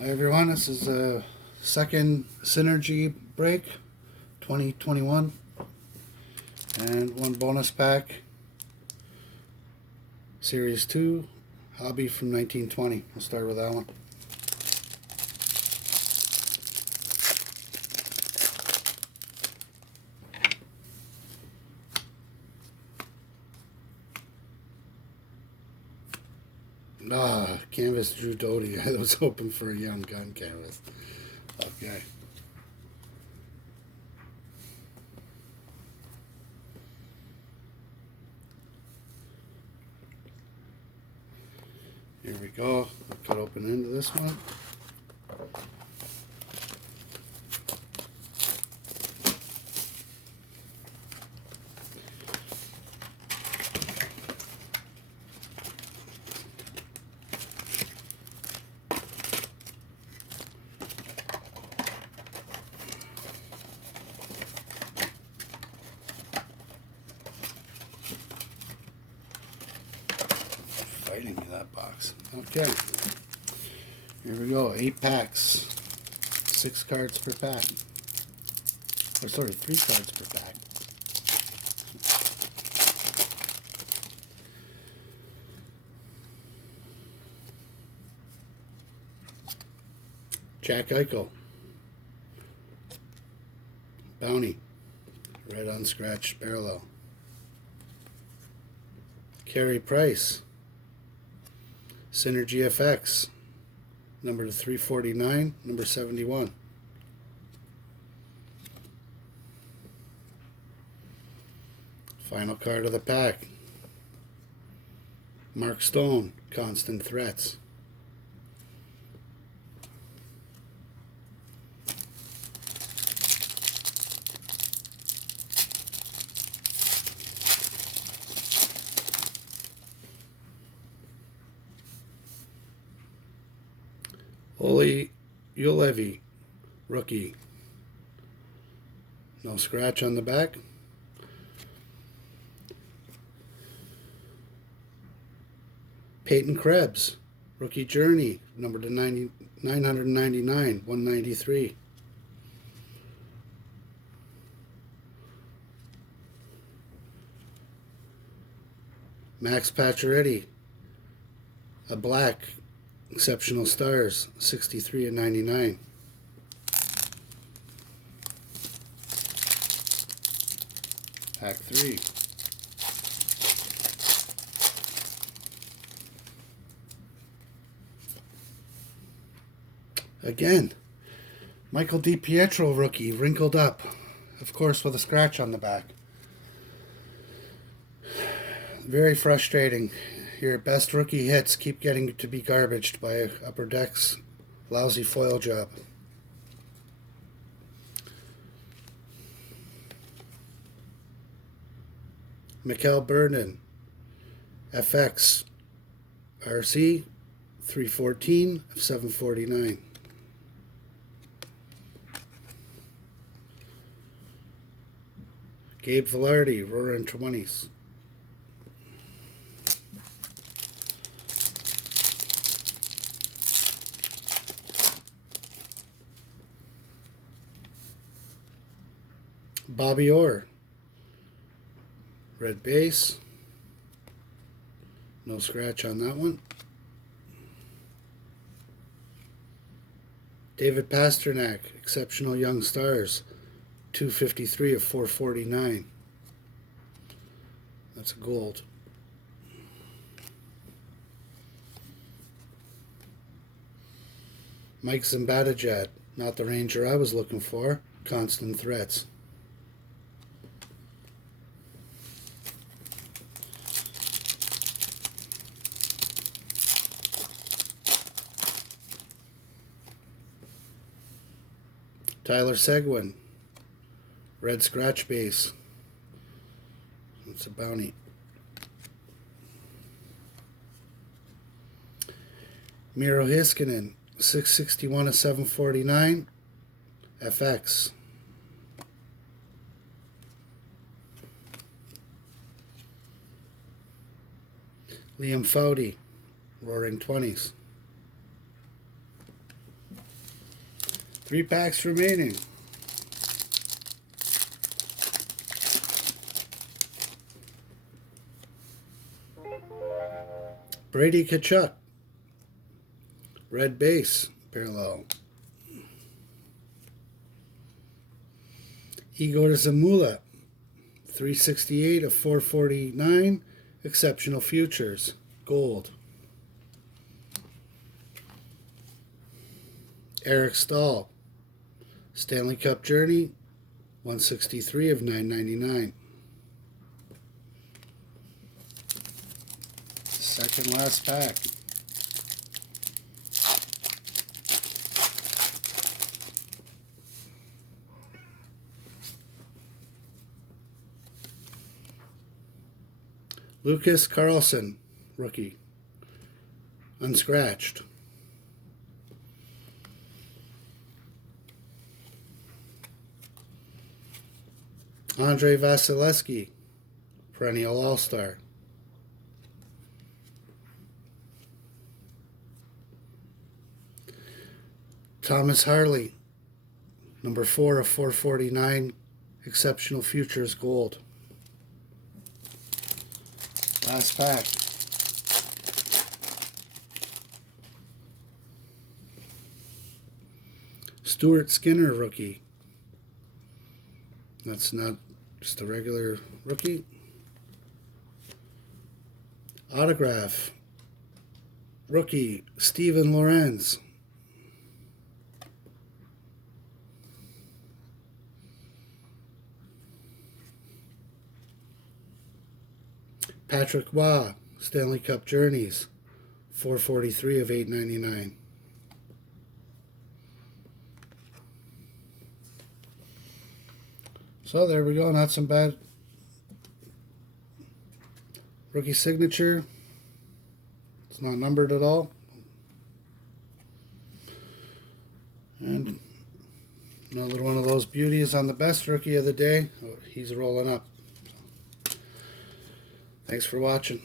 Hi everyone, this is the second Synergy break 2021 and one bonus pack Series 2 Hobby from 1920. We'll start with that one. Canvas Drew Doty. I was hoping for a Young Gun canvas. Okay. Here we go. I'll cut open into this one. Fighting me, that box. Okay. Here we go. 8 packs. 6 cards per pack. Or sorry, 3 cards per pack. Jack Eichel. Bounty. Red unscratched parallel. Carey Price. Synergy FX. Number to 349, number 71. Final card of the pack. Mark Stone, Constant Threats. Olli Juolevi, rookie. No scratch on the back. Peyton Krebs, rookie journey, number to 999, 193. Max Pacioretty, a black, exceptional stars, 63 and 99. Pack 3. Again, Michael DiPietro, rookie, wrinkled up, of course with a scratch on the back. Very frustrating. Your best rookie hits keep getting to be garbaged by Upper Deck's lousy foil job. Mikkel Burden, FX, RC, 314 of 749. Gabe Vilardi, Roaring 20s. Bobby Orr, red base, no scratch on that one. David Pastrnak, exceptional young stars, 253 of 449. That's a gold. Mike Zibanejad, not the Ranger I was looking for, Constant Threats. Tyler Seguin, red scratch base. It's a bounty. Miro Heiskanen, 661 of 749. FX. Liam Foudy, Roaring 20s. 3 packs remaining. Brady Tkachuk. Red base. Parallel. Igor Zamula. 368 of 449. Exceptional Futures. Gold. Eric Stahl. Stanley Cup Journey. 163 of 999. Second last pack. Lucas Carlson, rookie. Unscratched. Andrei Vasilevsky, perennial All-Star. Thomas Harley, number 4 of 449, Exceptional Futures Gold. Last pack. Stuart Skinner, rookie. That's not just a regular rookie. Autograph. Rookie, Steven Lorenz. Patrick Waugh, Stanley Cup Journeys, 443 of 899. So there we go, not some bad rookie signature. It's not numbered at all. And another one of those beauties on the best rookie of the day. Oh, he's rolling up. Thanks for watching.